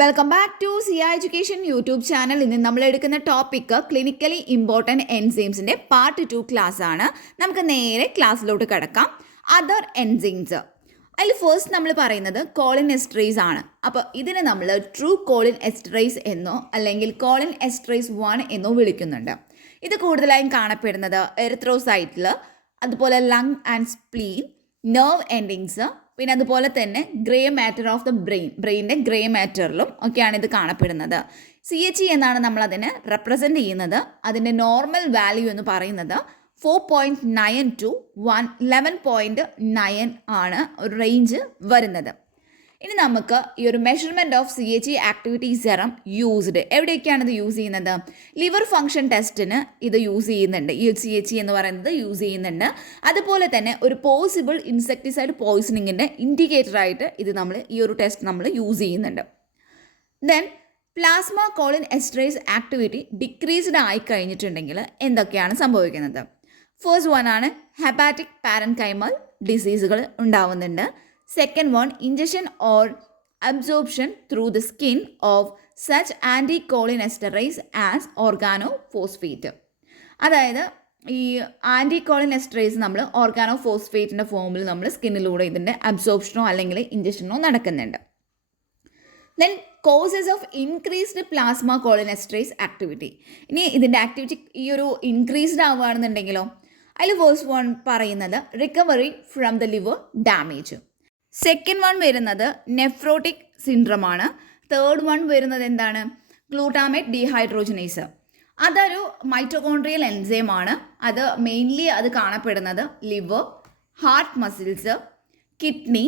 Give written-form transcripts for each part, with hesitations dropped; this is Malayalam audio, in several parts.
Welcome back to Ziya education YouTube channel. ഇന്ന് നമ്മൾ എടുക്കുന്ന ടോപ്പിക്ക് ക്ലിനിക്കലി ഇമ്പോർട്ടൻറ്റ് എൻസൈംസിൻ്റെ പാർട്ട് 2 ക്ലാസ് ആണ്. നമുക്ക് നേരെ ക്ലാസ്സിലോട്ട് കിടക്കാം. അതർ എൻസൈംസ്, അതിൽ ഫസ്റ്റ് നമ്മൾ പറയുന്നത് കോളിൻ എസ്റ്ററേസ് ആണ്. അപ്പോൾ ഇതിനെ നമ്മൾ ട്രൂ കോളിൻ എസ്റ്ററേസ് എന്നോ അല്ലെങ്കിൽ കോളിൻ എസ്റ്ററേസ് 1 എന്നോ വിളിക്കുന്നുണ്ട്. ഇത് കൂടുതലായും കാണപ്പെടുന്നത് എറിത്രോസൈറ്റിൽ, അതുപോലെ lung and spleen, nerve endings, പിന്നെ അതുപോലെ തന്നെ ഗ്രേ മാറ്റർ ഓഫ് ദ ബ്രെയിനിൻ്റെ ഗ്രേ മാറ്ററിലും ഒക്കെയാണ് ഇത് കാണപ്പെടുന്നത്. CHE എന്നാണ് നമ്മൾ അതിനെ റെപ്രസെൻ്റ് ചെയ്യുന്നത്. അതിൻ്റെ നോർമൽ വാല്യൂ എന്ന് പറയുന്നത് 4.9 to 11.9 ആണ് ഒരു റേഞ്ച് വരുന്നത്. ഇനി നമുക്ക് ഈ ഒരു measurement of CHE activity serum used എവിടെയൊക്കെയാണ് ഇത് യൂസ് ചെയ്യുന്നത്? ലിവർ ഫംഗ്ഷൻ ടെസ്റ്റിന് ഇത് യൂസ് ചെയ്യുന്നുണ്ട്. ഈ CHE എന്ന് പറയുന്നത് യൂസ് ചെയ്യുന്നുണ്ട്. അതുപോലെ തന്നെ ഒരു പോസിബിൾ ഇൻസെക്ടിസൈഡ് പോയിസണിങ്ങിൻ്റെ ഇൻഡിക്കേറ്ററായിട്ട് ഇത് ഈ ഒരു ടെസ്റ്റ് നമ്മൾ യൂസ് ചെയ്യുന്നുണ്ട്. Then plasma choline esterase activity decreased ആയി കഴിഞ്ഞിട്ടുണ്ടെങ്കിൽ എന്തൊക്കെയാണ് സംഭവിക്കുന്നത്? ഫസ്റ്റ് വൺ ആണ് ഹെപ്പാറ്റിക് പാരൻകൈമൽ ഡിസീസുകൾ ഉണ്ടാവുന്നുണ്ട്. Second one, ingestion or absorption through the skin of such anticholinesterase as organophosphate. അതായത് ഈ ആൻറ്റികോളിനെസ്റ്ററേസ് നമ്മൾ ഓർഗാനോഫോസ്ഫേറ്റിൻ്റെ ഫോമിൽ നമ്മൾ സ്കിന്നിലൂടെ ഇതിൻ്റെ അബ്സോർപ്ഷനോ അല്ലെങ്കിൽ ഇഞ്ചക്ഷനോ നടക്കുന്നുണ്ട്. Then causes of increased plasma cholinesterase activity. ഇനി ഇതിൻ്റെ ആക്ടിവിറ്റി ഈ ഒരു ഇൻക്രീസ്ഡ് ആവുകയാണെന്നുണ്ടെങ്കിലോ? അതിൽ ഫസ്റ്റ് വൺ പറയുന്നത് recovery from the liver damage. Second one വരുന്നത് നെഫ്രോട്ടിക് സിൻഡ്രമാണ്. തേർഡ് വൺ വരുന്നത് എന്താണ്? Glutamate dehydrogenase. അതൊരു മൈറ്റോകോൺട്രിയൽ എൻസൈമാണ്. അത് മെയിൻലി കാണപ്പെടുന്നത് ലിവർ, ഹാർട്ട് മസിൽസ്, കിഡ്നി,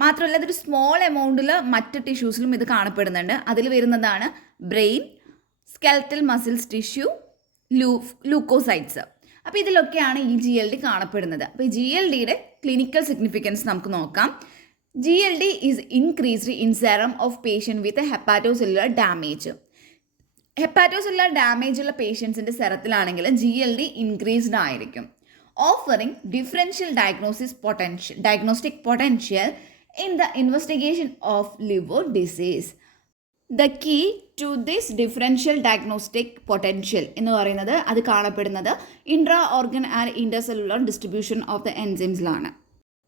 മാത്രമല്ല അതൊരു സ്മോൾ എമൗണ്ടിൽ മറ്റ് ടിഷ്യൂസിലും ഇത് കാണപ്പെടുന്നുണ്ട്. അതിൽ വരുന്നതാണ് brain, skeletal muscles tissue, leucocytes. അപ്പോൾ ഇതിലൊക്കെയാണ് ഈ GLD കാണപ്പെടുന്നത്. അപ്പോൾ ഈ GLDയുടെ ക്ലിനിക്കൽ സിഗ്നിഫിക്കൻസ് നമുക്ക് നോക്കാം. GLD is increased in serum of patient with hepatocellular damage. Hepatocellular damage ഉള്ള പേഷ്യൻസിൻ്റെ സെറത്തിലാണെങ്കിൽ GLD ഇൻക്രീസ്ഡ് ആയിരിക്കും. Offering differential diagnostic potential in the investigation of liver disease. The key to this differential diagnostic potential എന്ന് പറയുന്നത് അത് കാണപ്പെടുന്നത് intra organ and intercellular distribution of the എൻസൈംസിലാണ്.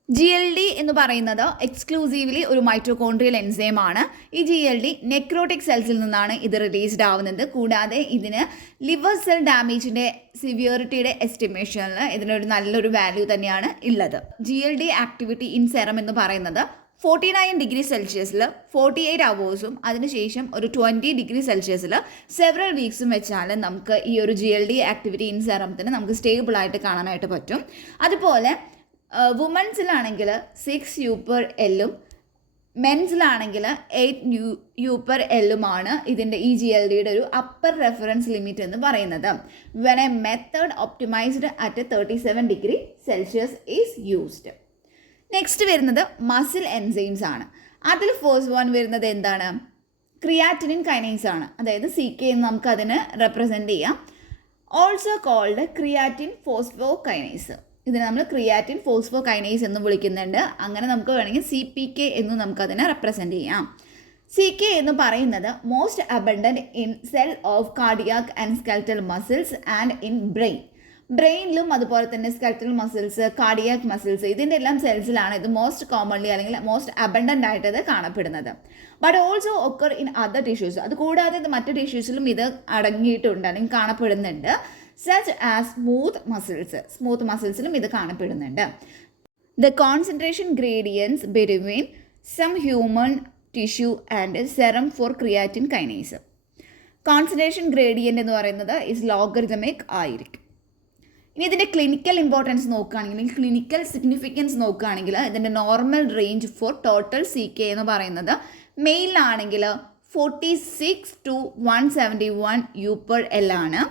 GLD എന്ന് പറയുന്നത് എക്സ്ക്ലൂസീവ്ലി ഒരു മൈറ്റോകോൺട്രിയൽ എൻസൈമാണ്. ഈ GLD നെക്രോട്ടിക് സെൽസിൽ നിന്നാണ് ഇത് റിലീസ്ഡ് ആവുന്നത്. കൂടാതെ ഇതിന് ലിവർ സെൽ ഡാമേജിൻ്റെ സിവിയറിറ്റിയുടെ എസ്റ്റിമേഷനിൽ ഇതിനൊരു നല്ലൊരു വാല്യൂ തന്നെയാണ് ഉള്ളത്. GLD ആക്ടിവിറ്റി ഇൻ സെറം എന്ന് പറയുന്നത് 49 ഡിഗ്രി സെൽഷ്യസിൽ 48 അവേഴ്സും അതിനുശേഷം ഒരു 20 ഡിഗ്രി സെൽഷ്യസിൽ സെവറൽ വീക്സും വെച്ചാൽ നമുക്ക് ഈ ഒരു GLD ആക്ടിവിറ്റി ഇൻ സെറത്തിന് നമുക്ക് സ്റ്റേബിളായിട്ട് കാണാനായിട്ട് പറ്റും. അതുപോലെ വുമൻസിലാണെങ്കിൽ 6 U/L മെൻസിലാണെങ്കിൽ 8 U/L ഇതിൻ്റെ ഈ GLDയുടെ ഒരു അപ്പർ റെഫറൻസ് ലിമിറ്റ് എന്ന് പറയുന്നത്. When A method optimised at 37 degree Celsius is used. Next വരുന്നത് മസിൽ എൻസൈംസ് ആണ്. അതിൽ ഫസ്റ്റ് വൺ വരുന്നത് എന്താണ്? ക്രിയാറ്റിനിൻ കൈനേസ് ആണ്. അതായത് CK എന്ന് നമുക്ക് അതിന് റെപ്രസെൻ്റ് ചെയ്യാം. Also called creatine phosphokinase. ഇതിനെ നമ്മൾ ക്രിയാറ്റിൻ ഫോസ്ഫോ കൈനേസ് എന്ന് വിളിക്കുന്നുണ്ട്. അങ്ങനെ നമുക്ക് വേണമെങ്കിൽ CPK എന്ന് നമുക്കതിനെ റെപ്രസെൻ്റ് ചെയ്യാം. CK എന്ന് പറയുന്നത് most abundant in cell of cardiac and skeletal muscles and in ബ്രെയിനിലും അതുപോലെ തന്നെ സ്കെൽറ്റൽ മസിൽസ്, കാർഡിയാക് മസിൽസ്, ഇതിൻ്റെ എല്ലാം സെൽസിലാണ് ഇത് മോസ്റ്റ് കോമൺലി അല്ലെങ്കിൽ മോസ്റ്റ് അബണ്ടൻ്റ് ആയിട്ട് ഇത് കാണപ്പെടുന്നത്. But also occur in other tissues. അതുകൂടാതെ ഇത് മറ്റ് ടിഷ്യൂസിലും ഇത് അടങ്ങിയിട്ടുണ്ട് അല്ലെങ്കിൽ കാണപ്പെടുന്നുണ്ട്. സച്ച് ആസ് സ്മൂത്ത് മസിൽസിലും ഇത് കാണപ്പെടുന്നുണ്ട്. The concentration gradients between some human tissue and serum for creatine kinase. Concentration gradient എന്ന് പറയുന്നത് ഇസ് ലോഗരിതമിക് ആയിരിക്കും. ഇനി ഇതിൻ്റെ ക്ലിനിക്കൽ ഇമ്പോർട്ടൻസ് നോക്കുകയാണെങ്കിൽ, ക്ലിനിക്കൽ സിഗ്നിഫിക്കൻസ് നോക്കുകയാണെങ്കിൽ ഇതിൻ്റെ normal range for total CK എന്ന് പറയുന്നത് മെയിലാണെങ്കിൽ 46 to 171 U/L ആണ്.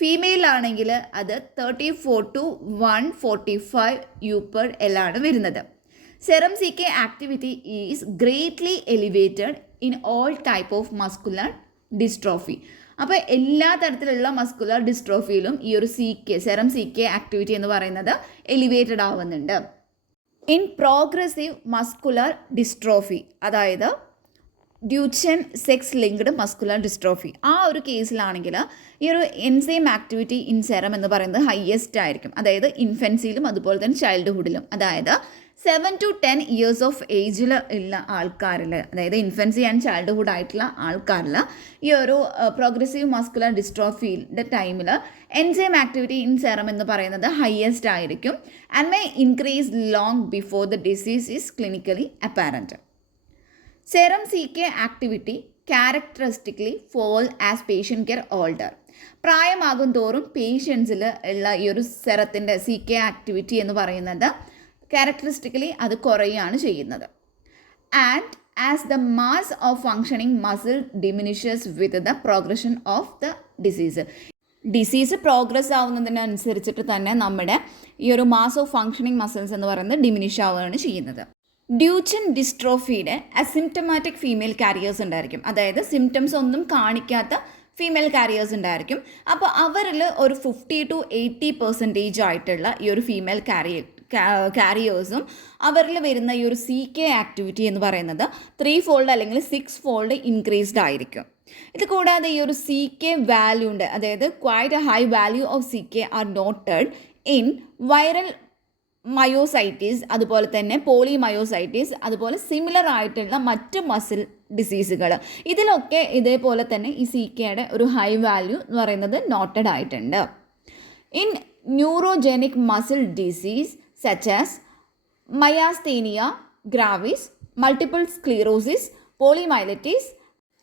ഫീമെയിലാണെങ്കിൽ അത് 34 to 145 U/L ആണ് വരുന്നത്. Serum CK activity is greatly elevated in all type of muscular dystrophy. അപ്പോൾ എല്ലാ തരത്തിലുള്ള മസ്കുലർ ഡിസ്ട്രോഫിയിലും ഈ ഒരു സെറം CK ആക്ടിവിറ്റി എന്ന് പറയുന്നത് എലിവേറ്റഡ് ആവുന്നുണ്ട്. ഇൻ പ്രോഗ്രസീവ് മസ്കുലർ ഡിസ്ട്രോഫി, അതായത് ഡ്യൂച്ചൻ സെക്സ് ലിങ്ക്ഡ് മസ്കുലർ ഡിസ്ട്രോഫി ആ ഒരു കേസിലാണെങ്കിൽ ഈ ഒരു എൻസൈം ആക്ടിവിറ്റി ഇൻ സെറം എന്ന് പറയുന്നത് ഹയസ്റ്റ് ആയിരിക്കും. അതായത് ഇൻഫൻസിയിലും അതുപോലെ തന്നെ ചൈൽഡ്ഹുഡിലും, അതായത് 7 to 10 ഇയേഴ്സ് ഓഫ് ഏജിൽ ഉള്ള ആൾക്കാരിൽ, അതായത് ഇൻഫൻസി ആൻഡ് ചൈൽഡ്ഹുഡ് ആയിട്ടുള്ള ആൾക്കാരിൽ ഈ ഒരു പ്രോഗ്രസീവ് മസ്കുലർ ഡിസ്ട്രോഫിയുടെ ടൈമിൽ എൻസൈം ആക്ടിവിറ്റി ഇൻ സെറം എന്ന് പറയുന്നത് ഹയസ്റ്റ് ആയിരിക്കും and may increase long before the disease is clinically apparent. Serum CK activity characteristically fall as patient care older. പ്രായമാകും തോറും പേഷ്യൻസിൽ ഉള്ള ഈ ഒരു സെറത്തിൻ്റെ CK ആക്ടിവിറ്റി എന്ന് പറയുന്നത് ക്യാരക്ടറിസ്റ്റിക്കലി അത് കുറയുകയാണ് ചെയ്യുന്നത്. And as the mass of functioning muscle diminishes with the progression of the disease progress ആവുന്നതിനനുസരിച്ചിട്ട് തന്നെ നമ്മുടെ ഈ ഒരു മാസ് ഓഫ് ഫങ്ഷനിങ് മസിൽസ് എന്ന് പറയുന്നത് ഡിമിനിഷ് ആവുകയാണ് ചെയ്യുന്നത്. ഡ്യൂച്ചൻ ഡിസ്ട്രോഫിയുടെ അസിംറ്റമാറ്റിക് ഫീമെയിൽ കാരിയേഴ്സ് ഉണ്ടായിരിക്കും, അതായത് സിംറ്റംസ് ഒന്നും കാണിക്കാത്ത ഫീമെയിൽ കാരിയേഴ്സ് ഉണ്ടായിരിക്കും. അപ്പോൾ അവരിൽ ഒരു 50 to 80% ആയിട്ടുള്ള ഈ ഒരു ഫീമെയിൽ കാരിയേഴ്സും അവരിൽ വരുന്ന ഈ ഒരു CK ആക്ടിവിറ്റി എന്ന് പറയുന്നത് 3 fold അല്ലെങ്കിൽ 6 fold ഇൻക്രീസ്ഡ് ആയിരിക്കും. ഇത് കൂടാതെ ഈ ഒരു CK വാല്യൂ ഉണ്ട്, അതായത് quite a high value of CK are noted in viral myositis, അതുപോലെ തന്നെ പോളിമയോസൈറ്റീസ്, അതുപോലെ സിമിലർ ആയിട്ടുള്ള മറ്റ് മസിൽ ഡിസീസുകൾ. ഇതിലൊക്കെ ഇതേപോലെ തന്നെ ഈ CKയുടെ ഒരു ഹൈ വാല്യൂ എന്ന് പറയുന്നത് നോട്ടഡ് ആയിട്ടുണ്ട്. In neurogenic muscle disease such as myasthenia gravis, multiple sclerosis, poliomyelitis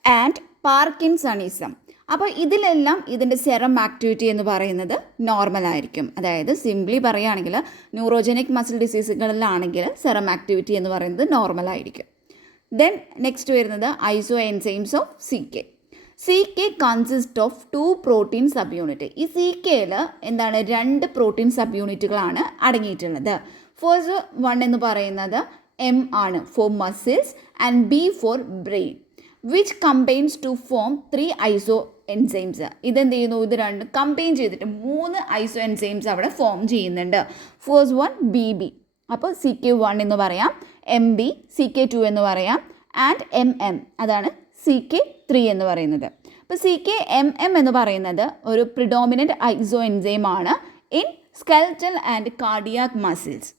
and parkinsonism. അപ്പോൾ ഇതിലെല്ലാം ഇതിൻ്റെ സെറം ആക്ടിവിറ്റി എന്ന് പറയുന്നത് നോർമൽ ആയിരിക്കും. അതായത് സിംപ്ലി പറയുകയാണെങ്കിൽ ന്യൂറോജനിക് മസിൽ ഡിസീസുകളിലാണെങ്കിൽ സെറം ആക്ടിവിറ്റി എന്ന് പറയുന്നത് നോർമൽ ആയിരിക്കും. ദെൻ നെക്സ്റ്റ് വരുന്നത് isoenzymes of CK consist of 2 protein subunit. ഈ CKയിൽ എന്താണ് 2 പ്രോട്ടീൻ സബ് യൂണിറ്റുകളാണ് അടങ്ങിയിട്ടുള്ളത്. ഫസ്റ്റ് വൺ എന്ന് പറയുന്നത് M ആണ്, for muscles, and B for brain, which combines to form 3 isoenzymes. ഇതെന്ത് ചെയ്യുന്നു, ഇത് രണ്ടും കമ്പൈൻ ചെയ്തിട്ട് 3 ഐസോ എൻസൈംസ് അവിടെ ഫോം ചെയ്യുന്നുണ്ട്. ഫസ്റ്റ് വൺ BB, അപ്പോൾ CK1 എന്ന് പറയാം, MB CK2 എന്ന് പറയാം, ആൻഡ് MM അതാണ് CK3 എന്ന് പറയുന്നത്. അപ്പോൾ CKMM എന്ന് പറയുന്നത് ഒരു പ്രിഡോമിനൻറ്റ് ഐസോ എൻസൈം ആണ് in skeletal and cardiac muscles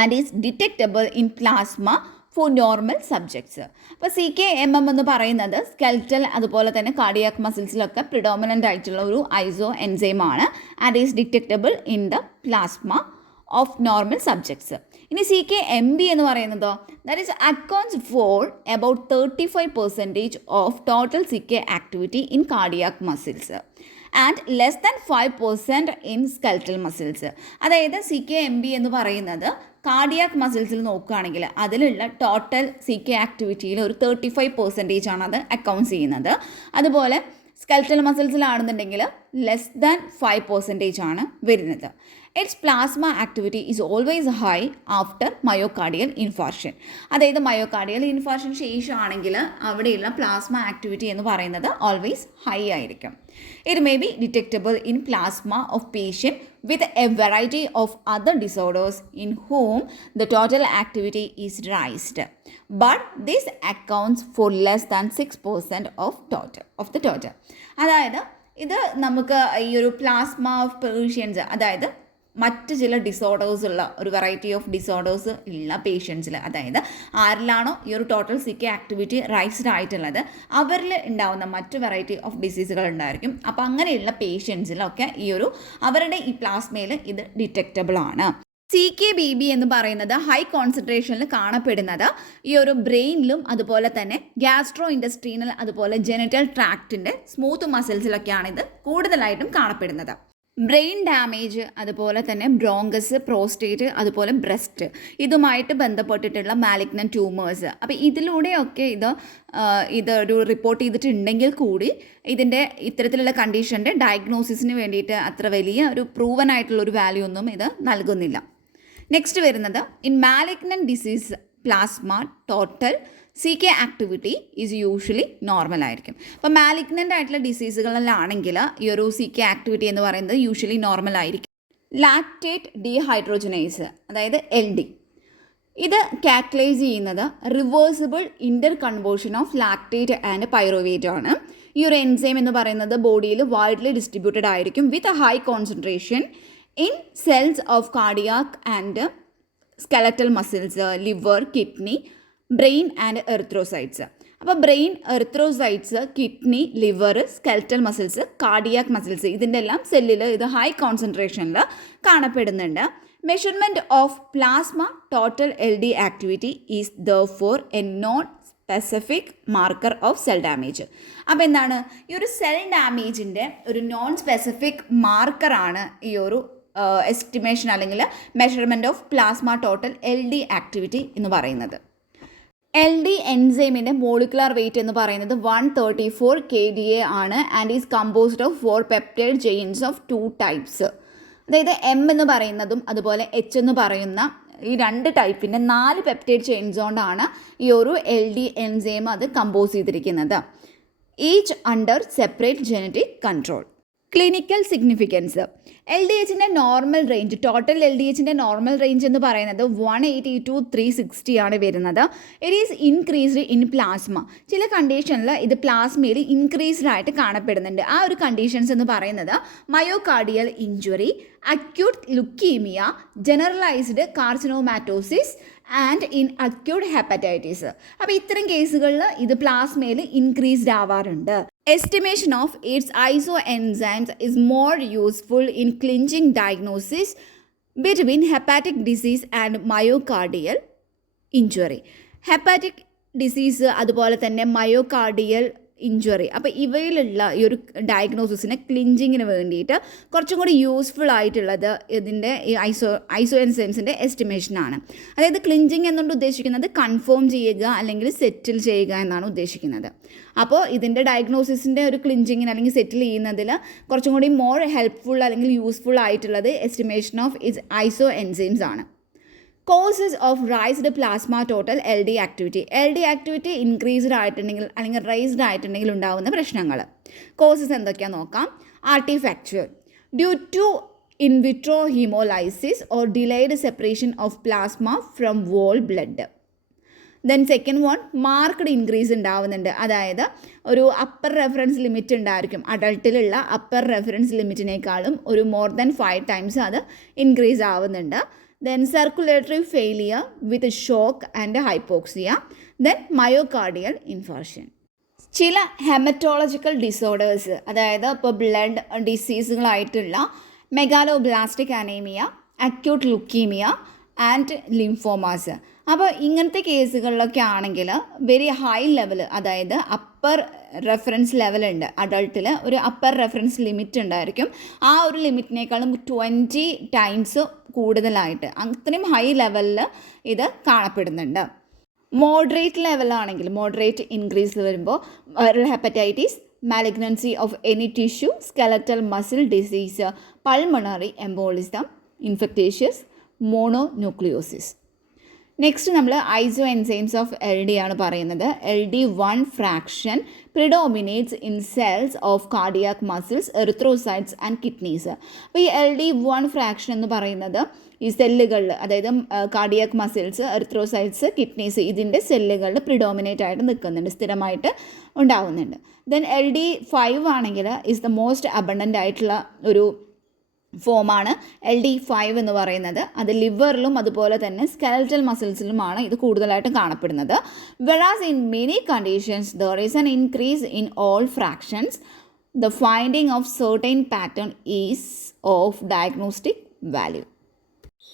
and is detectable in plasma for normal subjects. അപ്പോൾ CKMM എന്ന് പറയുന്നത് സ്കെൽറ്റൽ അതുപോലെ തന്നെ കാർഡിയാക് മസിൽസിലൊക്കെ പ്രിഡോമിനൻ്റ് ആയിട്ടുള്ള ഒരു ഐസോ എൻസൈം ആണ് and is detectable in the plasma of normal subjects. ഇനി CKMB എന്ന് പറയുന്നതോ, that is accounts for about 35% of total CK activity in cardiac muscles and less than 5% in skeletal muscles. അതായത് CKMB എന്ന് പറയുന്നത് കാർഡിയാക് മസിൽസിൽ നോക്കുകയാണെങ്കിൽ അതിലുള്ള ടോട്ടൽ CK ആക്ടിവിറ്റിയിൽ ഒരു 35% ആണ് അത് അക്കൗണ്ട്സ് ചെയ്യുന്നത്. അതുപോലെ സ്കെൽറ്റൽ മസിൽസിലാണെന്നുണ്ടെങ്കിൽ ലെസ് ദാൻ 5% ആണ് വരുന്നത്. It's plasma activity is always high after myocardial infarction. അതായത് മയോകാർഡിയൽ ഇൻഫാർഷൻ ശേഷമാണെങ്കിൽ അവിടെയുള്ള പ്ലാസ്മ ആക്ടിവിറ്റി എന്ന് പറയുന്നത് ഓൾവേസ് ഹൈ ആയിരിക്കും. It may be detectable in plasma of patient with a variety of other disorders in whom the total activity is raised, but this accounts for less than 6% of the total. അതായത് ഇത് നമുക്ക് ഈ ഒരു പ്ലാസ്മ ഓഫ് പേഷ്യൻസ്, അതായത് മറ്റ് ചില ഡിസോർഡേഴ്സ് ഉള്ള ഒരു വെറൈറ്റി ഓഫ് ഡിസോർഡേഴ്സ് ഉള്ള പേഷ്യൻസിൽ, അതായത് ആരിലാണോ ഈ ഒരു ടോട്ടൽ CK ആക്ടിവിറ്റി റൈസ്ഡ് ആയിട്ടുള്ളത് അവരിൽ ഉണ്ടാവുന്ന മറ്റ് വെറൈറ്റി ഓഫ് ഡിസീസുകൾ ഉണ്ടായിരിക്കും. അപ്പോൾ അങ്ങനെയുള്ള പേഷ്യൻസിലൊക്കെ ഈ ഒരു അവരുടെ ഈ പ്ലാസ്മയിൽ ഇത് ഡിറ്റക്റ്റബിൾ ആണ്. CKBB എന്ന് പറയുന്നത് ഹൈ കോൺസെൻട്രേഷനിൽ കാണപ്പെടുന്നത് ഈ ഒരു ബ്രെയിനിലും അതുപോലെ തന്നെ ഗ്യാസ്ട്രോ ഇൻഡസ്ട്രീനൽ അതുപോലെ ജെനിറ്റൽ ട്രാക്റ്റിൻ്റെ സ്മൂത്ത് മസിൽസിലൊക്കെയാണ് ഇത് കൂടുതലായിട്ടും കാണപ്പെടുന്നത്. ബ്രെയിൻ ഡാമേജ്, അതുപോലെ തന്നെ ബ്രോങ്കസ്, പ്രോസ്റ്റേറ്റ്, അതുപോലെ ബ്രസ്റ്റ്, ഇതുമായിട്ട് ബന്ധപ്പെട്ടിട്ടുള്ള മാലിഗ്നൻറ്റ് ട്യൂമേഴ്സ്. അപ്പോൾ ഇതിലൂടെയൊക്കെ ഇതൊരു റിപ്പോർട്ട് ചെയ്തിട്ടുണ്ടെങ്കിൽ കൂടി ഇതിൻ്റെ ഇത്തരത്തിലുള്ള കണ്ടീഷൻ്റെ ഡയഗ്നോസിസിന് വേണ്ടിയിട്ട് അത്ര വലിയ ഒരു പ്രൂവൻ ആയിട്ടുള്ള ഒരു വാല്യൂ ഒന്നും ഇത് നൽകുന്നില്ല. നെക്സ്റ്റ് വരുന്നത് in malignant disease plasma total CK activity is usually normal ആയിരിക്കും. അപ്പോൾ മാലിഗ്നൻ്റ് ആയിട്ടുള്ള ഡിസീസുകളിലാണെങ്കിൽ ഈ ഒരു CK ആക്ടിവിറ്റി എന്ന് പറയുന്നത് യൂഷ്വലി നോർമൽ ആയിരിക്കും. ലാക്റ്റേറ്റ് ഡീഹൈഡ്രോജനേസ്, അതായത് LD, ഇത് കാറ്റലൈസ് ചെയ്യുന്നത് reversible inter conversion of lactate and pyruvate ആണ്. ഈ ഒരു എൻസൈം എന്ന് പറയുന്നത് ബോഡിയിൽ വൈഡ്ലി ഡിസ്ട്രിബ്യൂട്ടഡ് ആയിരിക്കും with a high concentration in cells of cardiac and skeletal muscles, liver, kidney, brain and erythrocytes. അപ്പോൾ brain, erythrocytes, kidney, liver, skeletal muscles, cardiac muscles ഇതിൻ്റെ എല്ലാം സെല്ലിൽ ഇത് ഹൈ കോൺസെൻട്രേഷനിൽ കാണപ്പെടുന്നുണ്ട്. Measurement of plasma total LD activity is therefore a nonspecific marker of cell damage. അപ്പോൾ എന്താണ് ഈ ഒരു സെൽ ഡാമേജിൻ്റെ ഒരു നോൺ സ്പെസിഫിക് മാർക്കറാണ് ഈ ഒരു എസ്റ്റിമേഷൻ അല്ലെങ്കിൽ measurement of plasma total LD activity എന്ന് പറയുന്നത്. LD എൻസൈമിൻ്റെ മോളിക്കുലർ വെയിറ്റ് എന്ന് പറയുന്നത് 134 kDa ആണ് and is composed of 4 peptide chains of 2 types. അതായത് M എന്ന് പറയുന്നതും അതുപോലെ H എന്ന് പറയുന്ന ഈ 2 ടൈപ്പിൻ്റെ 4 പെപ്റ്റൈഡ് ചെയിൻസ് കൊണ്ടാണ് ഈ ഒരു LD എൻസൈം അത് കമ്പോസ് ചെയ്തിരിക്കുന്നത്. Each under separate genetic control. Clinical significance. LDHൻ്റെ നോർമൽ റേഞ്ച്, ടോട്ടൽ LDHൻ്റെ നോർമൽ റേഞ്ച് എന്ന് പറയുന്നത് 180 to 360 ആണ് വരുന്നത്. It is increased in plasma. ചില കണ്ടീഷനിൽ ഇത് പ്ലാസ്മയിൽ ഇൻക്രീസ്ഡ് ആയിട്ട് കാണപ്പെടുന്നുണ്ട്. ആ ഒരു കണ്ടീഷൻസ് എന്ന് പറയുന്നത് myocardial injury, acute leukaemia, generalised carcinomatosis and in acute hepatitis. അപ്പോൾ ഇത്തരം കേസുകളിൽ ഇത് പ്ലാസ്മയിൽ ഇൻക്രീസ്ഡ് ആവാറുണ്ട്. Estimation of its isoenzymes is more useful in clinching diagnosis between hepatic disease and myocardial injury. Hepatic disease അതുപോലെ തന്നെ മയോകാർഡിയൽ ഇഞ്ചുറി, അപ്പോൾ ഇവയിലുള്ള ഈ ഒരു ഡയഗ്നോസിസിനെ ക്ലിഞ്ചിങ്ങിന് വേണ്ടിയിട്ട് കുറച്ചും കൂടി യൂസ്ഫുൾ ആയിട്ടുള്ളത് ഇതിൻ്റെ ഈ ഐസോ എൻസൈംസിൻ്റെ എസ്റ്റിമേഷനാണ്. അതായത് ക്ലിഞ്ചിങ് എന്നുകൊണ്ട് ഉദ്ദേശിക്കുന്നത് കൺഫേം ചെയ്യുക അല്ലെങ്കിൽ സെറ്റിൽ ചെയ്യുക എന്നാണ് ഉദ്ദേശിക്കുന്നത്. അപ്പോൾ ഇതിൻ്റെ ഡയഗ്നോസിസിൻ്റെ ഒരു ക്ലിഞ്ചിങ്ങിന് അല്ലെങ്കിൽ സെറ്റിൽ ചെയ്യുന്നതിൽ കുറച്ചും കൂടി മോർ ഹെൽപ്ഫുൾ അല്ലെങ്കിൽ യൂസ്ഫുൾ ആയിട്ടുള്ളത് എസ്റ്റിമേഷൻ ഓഫ് ഐസോ എൻസൈംസ് ആണ്. Causes of raised plasma total LD activity increased ആയിട്ടുണ്ടെങ്കിൽ അല്ലെങ്കിൽ റൈസ്ഡ് ആയിട്ടുണ്ടെങ്കിൽ ഉണ്ടാകുന്ന പ്രശ്നങ്ങൾ. കോസസ് എന്തൊക്കെയാണെന്ന് നോക്കാം. Artifactual, due to in vitro haemolysis or delayed separation of plasma from whole blood. Then second one, marked increase ഉണ്ടാവുന്നുണ്ട്. അതായത് ഒരു അപ്പർ റെഫറൻസ് ലിമിറ്റ് ഉണ്ടായിരിക്കും, അഡൾട്ടിലുള്ള അപ്പർ റെഫറൻസ് ലിമിറ്റിനേക്കാളും ഒരു മോർ ദാൻ 5 times അത് ഇൻക്രീസ് ആവുന്നുണ്ട്. Then circulatory failure with shock and hypoxia. Then myocardial infarction. ചില ഹെമറ്റോളജിക്കൽ ഡിസോർഡേഴ്സ്, അതായത് ഇപ്പോൾ ബ്ലഡ് ഡിസീസുകളായിട്ടുള്ള megaloblastic anaemia, acute leukaemia and lymphomas. അപ്പോൾ ഇങ്ങനത്തെ കേസുകളിലൊക്കെ ആണെങ്കിൽ വെരി ഹൈ ലെവൽ, അതായത് അപ്പർ റെഫറൻസ് ലെവലുണ്ട് അഡൾട്ടിൽ, ഒരു അപ്പർ റെഫറൻസ് ലിമിറ്റ് ഉണ്ടായിരിക്കും. ആ ഒരു ലിമിറ്റിനേക്കാളും 20 times കൂടുതലായിട്ട് അത്രയും ഹൈ ലെവലിൽ ഇത് കാണപ്പെടുന്നുണ്ട്. മോഡറേറ്റ് ലെവലാണെങ്കിൽ, മോഡറേറ്റ് ഇൻക്രീസ് വരുമ്പോൾ viral hepatitis, malignancy of any tissue, skeletal muscle disease, pulmonary embolism, infectious, mononucleosis. Next നമ്മൾ ഐസോ എൻസൈംസ് ഓഫ് LD ആണ് പറയുന്നത്. LD1 fraction predominates in cells of cardiac muscles, erythrocytes and kidneys. അപ്പോൾ ഈ LD1 ഫ്രാക്ഷൻ എന്ന് പറയുന്നത് ഈ സെല്ലുകളിൽ, അതായത് കാർഡിയാക് മസിൽസ്, എറിത്രോസൈറ്റ്സ്, കിഡ്നീസ് ഇതിൻ്റെ സെല്ലുകളിൽ പ്രിഡോമിനേറ്റ് ആയിട്ട് നിൽക്കുന്നുണ്ട്, സ്ഥിരമായിട്ട് ഉണ്ടാവുന്നുണ്ട്. ദെൻ LD5 ആണെങ്കിൽ ഈസ് ദ മോസ്റ്റ് അബണ്ടൻ്റ് ആയിട്ടുള്ള ഒരു ഫോമാണ് LD5 എന്ന് പറയുന്നത്. അത് ലിവറിലും അതുപോലെ തന്നെ സ്കെലറ്റൽ മസിൽസിലുമാണ് ഇത് കൂടുതലായിട്ടും കാണപ്പെടുന്നത്. വെറാസ് in many conditions there is an increase in all fractions. The finding of certain pattern is of diagnostic value.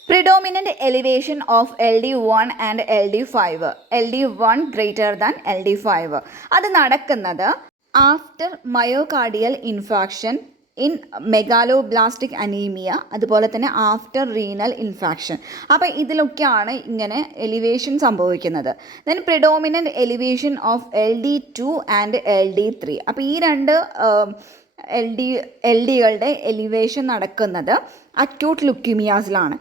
Predominant elevation of LD1 and LD5. LD1 greater than LD5. അത് നടക്കുന്നത് after myocardial infarction, in megaloblastic anaemia, അതുപോലെ തന്നെ ആഫ്റ്റർ റീനൽ ഇൻഫാക്ഷൻ. അപ്പോൾ ഇതിലൊക്കെയാണ് ഇങ്ങനെ എലിവേഷൻ സംഭവിക്കുന്നത്. Then predominant elevation of LD2 and LD3. അപ്പോൾ ഈ രണ്ട് LDകളുടെ എലിവേഷൻ നടക്കുന്നത് അക്യൂട്ട് ലുക്കീമിയാസിലാണ്.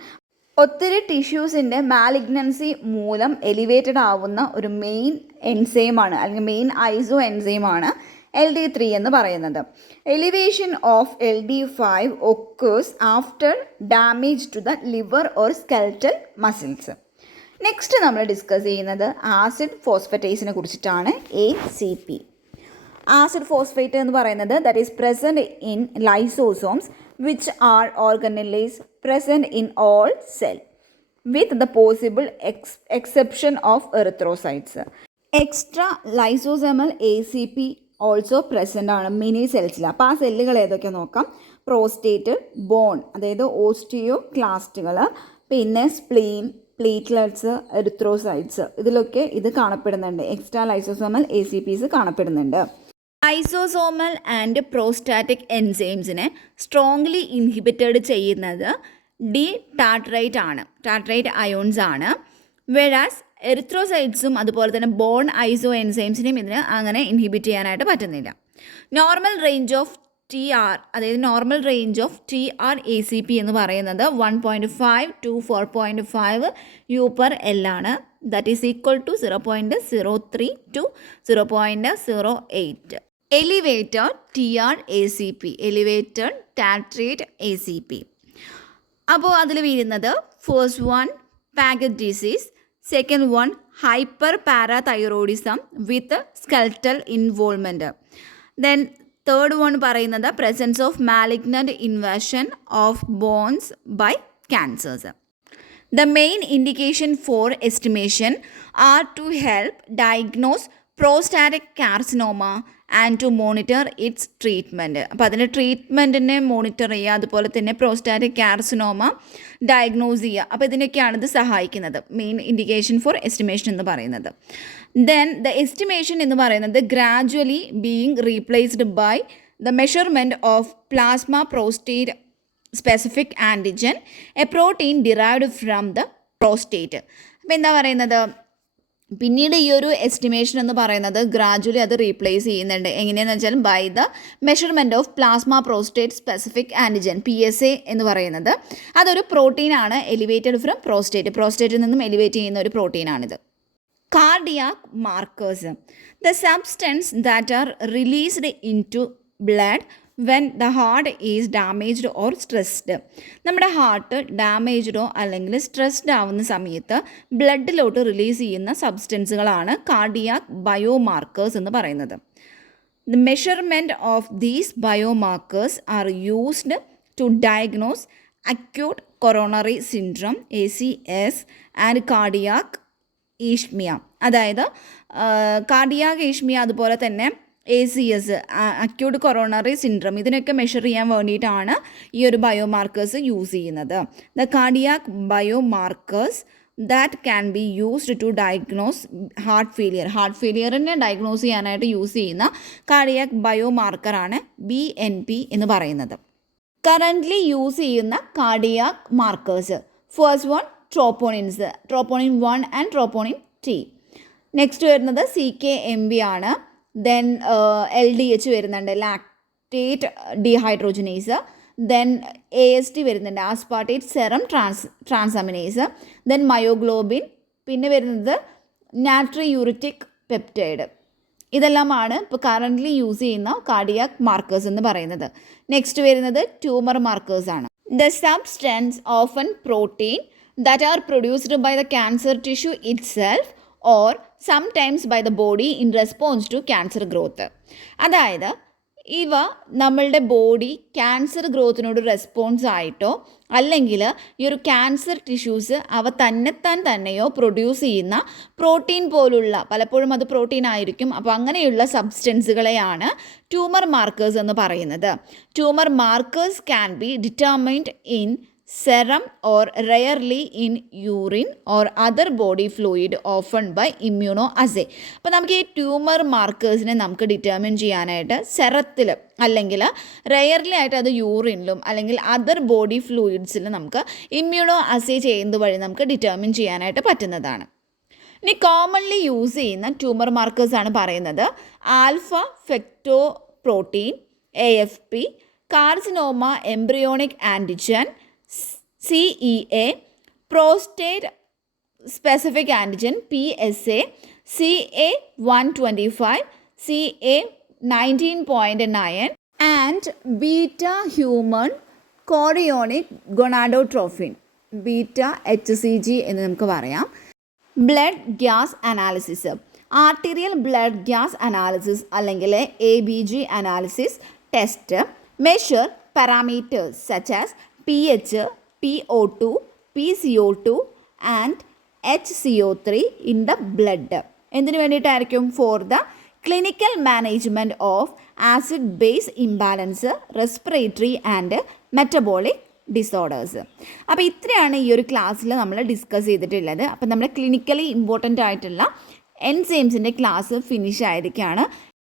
ഒത്തിരി ടിഷ്യൂസിൻ്റെ മാലിഗ്നൻസി മൂലം എലിവേറ്റഡ് ആവുന്ന ഒരു മെയിൻ എൻസൈമാണ് അല്ലെങ്കിൽ മെയിൻ ഐസോ എൻസൈമാണ് LD3 എന്ന് പറയുന്നത്. Elevation of LD5 occurs after damage to the liver or skeletal muscles. Next നമ്മൾ ഡിസ്കസ് ചെയ്യുന്നത് ആസിഡ് ഫോസ്ഫറ്റേസിനെ കുറിച്ചിട്ടാണ്, ACP. ആസിഡ് ഫോസ്ഫേറ്റ് എന്ന് പറയുന്നത് that is present in lysosomes which are organelles present in all cell with the possible exception of erythrocytes. Extra lysosomal ACP also present ആണ് മിനി സെൽസിൽ. അപ്പോൾ ആ സെല്ലുകൾ ഏതൊക്കെ നോക്കാം. പ്രോസ്റ്റേറ്റ്, ബോൺ അതായത് ഓസ്റ്റിയോ ക്ലാസ്റ്റുകൾ, പിന്നെ സ്പ്ലീൻ, പ്ലേറ്റ്ലെറ്റ്സ്, എറിത്രോസൈറ്റ്സ്, ഇതിലൊക്കെ ഇത് കാണപ്പെടുന്നുണ്ട്. എക്സ്ട്രാ ലൈസോസോമൽ ACPs കാണപ്പെടുന്നുണ്ട്. ലൈസോസോമൽ ആൻഡ് പ്രോസ്റ്റാറ്റിക് എൻസൈംസിനെ സ്ട്രോങ്ലി ഇൻഹിബിറ്റഡ് ചെയ്യുന്നത് ടാർട്രേറ്റ് ആണ്, ടാർട്രേറ്റ് അയോൺസ് ആണ്. വെറാസ് എറിത്രോസൈറ്റ്സും അതുപോലെ തന്നെ ബോൺ ഐസോ എൻസൈംസിനെയും ഇതിന് അങ്ങനെ ഇൻഹിബിറ്റ് ചെയ്യാനായിട്ട് പറ്റുന്നില്ല. നോർമൽ റേഞ്ച് ഓഫ് TR അതായത് നോർമൽ റേഞ്ച് ഓഫ് TR-ACP എന്ന് പറയുന്നത് 1.5 to 4.5 U/L ആണ്. That is equal to 0.03 to 0.08. Elevated TR-ACP, elevated tartrate ACP. അപ്പോൾ അതിൽ വീഴുന്നത് first one Paget disease, second one hyperparathyroidism with skeletal involvement, then third one പറയുന്നത് presence of malignant invasion of bones by cancers. The main indication for estimation are to help diagnose prostatic carcinoma and to monitor its treatment. അപ്പോൾ അതിൻ്റെ ട്രീറ്റ്മെൻറ്റിനെ മോണിറ്റർ ചെയ്യുക, അതുപോലെ തന്നെ പ്രോസ്റ്റാറ്റിക് കാർസിനോമ ഡയഗ്നോസ് ചെയ്യുക. അപ്പോൾ ഇതിനൊക്കെയാണ് ഇത് സഹായിക്കുന്നത്, മെയിൻ ഇൻഡിക്കേഷൻ ഫോർ എസ്റ്റിമേഷൻ എന്ന് പറയുന്നത്. ദെൻ ദ എസ്റ്റിമേഷൻ എന്ന് പറയുന്നത് gradually being replaced by the measurement of plasma prostate specific antigen, a protein derived from the prostate. അപ്പോൾ എന്താ പറയുന്നത്, പിന്നീട് ഈ ഒരു എസ്റ്റിമേഷൻ എന്ന് പറയുന്നത് ഗ്രാജുവലി അത് റീപ്ലേസ് ചെയ്യുന്നുണ്ട്. എങ്ങനെയാണെന്ന് വെച്ചാൽ by the measurement of plasma prostate specific antigen, PSA എന്ന് പറയുന്നത് അതൊരു പ്രോട്ടീനാണ്, എലിവേറ്റഡ് ഫ്രം പ്രോസ്റ്റേറ്റിൽ നിന്നും എലിവേറ്റ് ചെയ്യുന്ന ഒരു പ്രോട്ടീനാണിത്. Cardiac markers, the substance that are released into blood when the heart is damaged or stressed. നമ്മുടെ ഹാർട്ട് ഡാമേജ്ഡോ അല്ലെങ്കിൽ സ്ട്രെസ്ഡ് ആവുന്ന സമയത്ത് ബ്ലഡിലോട്ട് റിലീസ് ചെയ്യുന്ന സബ്സ്റ്റൻസുകളാണ് കാർഡിയാക് ബയോമാർക്കേഴ്സ് എന്ന് പറയുന്നത്. The measurement of these biomarkers are used to diagnose acute coronary syndrome ACS and cardiac ischaemia. അതായത് കാർഡിയാക് ഈഷ്മിയ അതുപോലെ തന്നെ ACS, അക്യൂട്ട് കൊറോണറി സിൻഡ്രം, ഇതിനൊക്കെ മെഷർ ചെയ്യാൻ വേണ്ടിയിട്ടാണ് ഈ ഒരു ബയോമാർക്കേഴ്സ് യൂസ് ചെയ്യുന്നത്. The cardiac biomarkers that can be used to diagnose heart ഫെയിലിയറിനെ ഡയഗ്നോസ് ചെയ്യാനായിട്ട് യൂസ് ചെയ്യുന്ന കാർഡിയാക് ബയോമാർക്കറാണ് BNP എന്ന് പറയുന്നത്. കറൻ്റ്ലി യൂസ് ചെയ്യുന്ന cardiac markers, first one troponins, troponin 1 and troponin T. Next വരുന്നത് CKMB ആണ്. ദെൻ LDH വരുന്നുണ്ട്, ലാക്ടേറ്റ് ഡീഹൈഡ്രോജനേസ്. ദെൻ AST വരുന്നുണ്ട്, ആസ്പാർട്ടേറ്റ് സെറം ട്രാൻസാമിനേസ്. ദെൻ മയോഗ്ലോബിൻ, പിന്നെ വരുന്നത് നാട്രിയൂറിറ്റിക് പെപ്റ്റൈഡ്. ഇതെല്ലാമാണ് ഇപ്പോൾ കറൻ്റ്ലി യൂസ് ചെയ്യുന്ന കാർഡിയാക് മാർക്കേഴ്സ് എന്ന് പറയുന്നത്. നെക്സ്റ്റ് വരുന്നത് ട്യൂമർ മാർക്കേഴ്സ് ആണ്. The substance often protein that are produced by the cancer tissue itself or sometimes by the body in response to cancer growth. അതായത് ഇവ നമ്മളുടെ ബോഡി ക്യാൻസർ ഗ്രോത്തിനോട് റെസ്പോൺസ് ആയിട്ടോ അല്ലെങ്കിൽ ഈ ഒരു ക്യാൻസർ ടിഷ്യൂസ് അവ തന്നെയോ പ്രൊഡ്യൂസ് ചെയ്യുന്ന പ്രോട്ടീൻ പോലുള്ള, പലപ്പോഴും അത് പ്രോട്ടീൻ ആയിരിക്കും, അപ്പോൾ അങ്ങനെയുള്ള സബ്സ്റ്റൻസുകളെയാണ് ട്യൂമർ മാർക്കേഴ്സ് എന്ന് പറയുന്നത്. Tumour markers can be determined in serum or rarely in urine or other body fluid often by immunoassay. അപ്പോൾ നമുക്ക് ഈ ട്യൂമർ മാർക്കേഴ്സിനെ നമുക്ക് ഡിറ്റർമിൻ ചെയ്യാനായിട്ട് സെറത്തിൽ അല്ലെങ്കിൽ റെയർലി ആയിട്ട് അത് യൂറിനിലും അല്ലെങ്കിൽ അതർ ബോഡി ഫ്ലൂയിഡ്സിലും നമുക്ക് ഇമ്മ്യൂണോ അസേ ചെയ്യുന്നത് വഴി നമുക്ക് ഡിറ്റർമിൻ ചെയ്യാനായിട്ട് പറ്റുന്നതാണ്. ഇനി കോമൺലി യൂസ് ചെയ്യുന്ന ട്യൂമർ മാർക്കേഴ്സാണ് പറയുന്നത് alpha fetoprotein AFP, carcinoma embryonic antigen CEA, prostate specific antigen PSA, CA125, CA19.9 and beta human chorionic gonadotrophin, beta HCG എന്ന് നമുക്ക് പറയാം. Blood gas analysis, arterial blood gas analysis അല്ലെങ്കിൽ ABG analysis test measure parameters such as pH, PO2, PCO2 and HCO3 in the blood. എന്തിനു വേണ്ടിയിട്ടായിരിക്കും? For the clinical management of acid base imbalance, respiratory and metabolic disorders. അപ്പോൾ ഇത്രയാണ് ഈ ഒരു ക്ലാസ്സിൽ നമ്മൾ ഡിസ്കസ് ചെയ്തിട്ടുള്ളത്. അപ്പോൾ നമ്മൾ ക്ലിനിക്കലി ഇമ്പോർട്ടൻ്റ് ആയിട്ടുള്ള എൻസൈംസിൻ്റെ ക്ലാസ് ഫിനിഷ് ആയിരിക്കുകയാണ്.